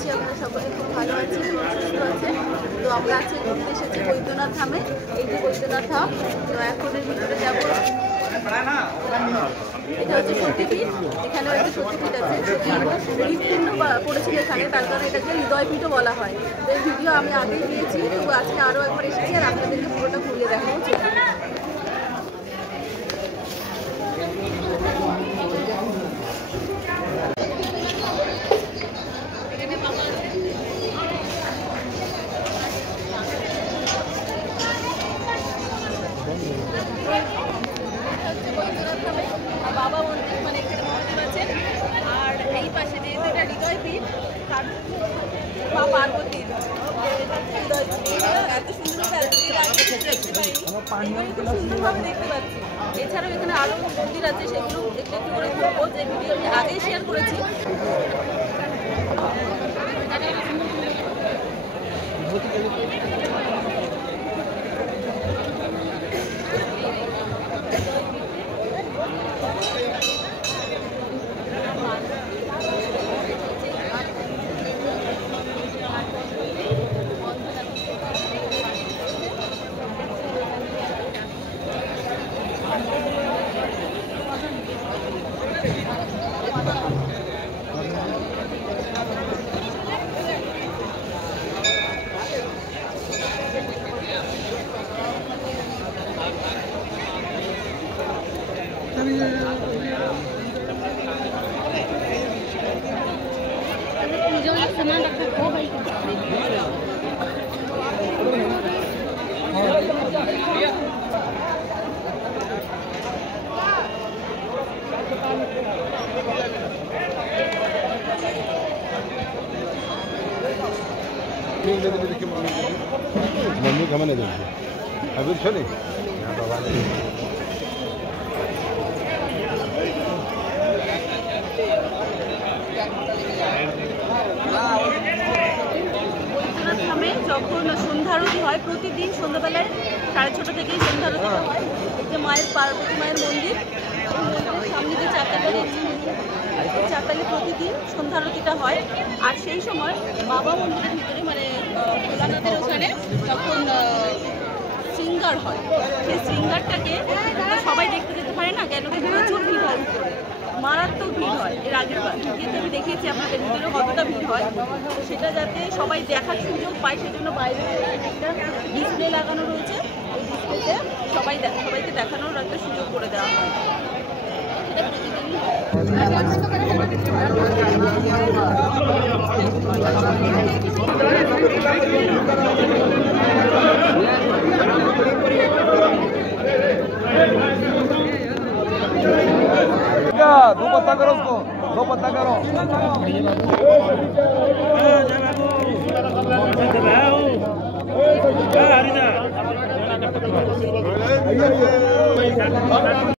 করছি আপনারা সকলে খুব ভালো আছেন, সুস্থ আছেন। তো আমরা আজকে ঘুরতে এসেছি বৈদ্যনাথ ধামে। এই যে বৈদ্যনাথ ধাম, তো এখন এর ভিতরে যাবো। এটা হচ্ছে সতীপীঠ, এখানে একটা সতীপীঠ আছে। হৃদপিণ্ড পড়েছিল এখানে, তার কারণে এটাকে হৃদয়পীঠও বলা হয়। তো এই ভিডিও আমি আগে দিয়েছি, তবু আজকে আরও একবার এসেছি আর আপনাদেরকে পুরোটা ঘুরিয়ে দেখাবো। বাবা মন্দির, মানে এখানে মহাদেব আছেন। আর এই পাশে যেহেতু এটা হৃদয়পীঠ, তার মা পার্বতীর এত সুন্দরভাবে দেখতে পাচ্ছি। এছাড়াও এখানে আরো মন্দির আছে, সেগুলো একটু একটু করে ঘুরবো, যে ভিডিও আমি আগেই শেয়ার করেছি। सामान रखा हो भाई मम्मी कमाने देंगे अभी चले यहाँ बाबा যখন সন্ধ্যারতি হয়, প্রতিদিন সন্ধ্যাবেলায় 6:30 থেকেই সন্ধ্যারতি হয়। এই যে মায়ের পার্বতী মায়ের মন্দির, সামনে যে চাতালে প্রতিদিন সন্ধ্যারতিটা হয়। আর সেই সময় বাবা মন্দিরের ভিতরে, মানে ভোলানাথের ওখানে তখন শৃঙ্গার হয়। সেই শৃঙ্গারটাকে সবাই দেখতে যেতে পারে না, কেন কি প্রচুর ভিড় হয়, মারাত্মক ভিড় হয়। এর আগের ভিডিওতে আমি দেখিয়েছি আপনাদের ভিতরে কতটা ভিড় হয়। সেটা যাতে সবাই দেখার সুযোগ পায়, সেজন্য বাইরে একটা ডিসপ্লে লাগানো রয়েছে। ওই ডিসপ্লেতে সবাইকে দেখানোর একটা সুযোগ করে দেওয়া হয়। दो पत्ता करो उसको, दो पत्ता करो।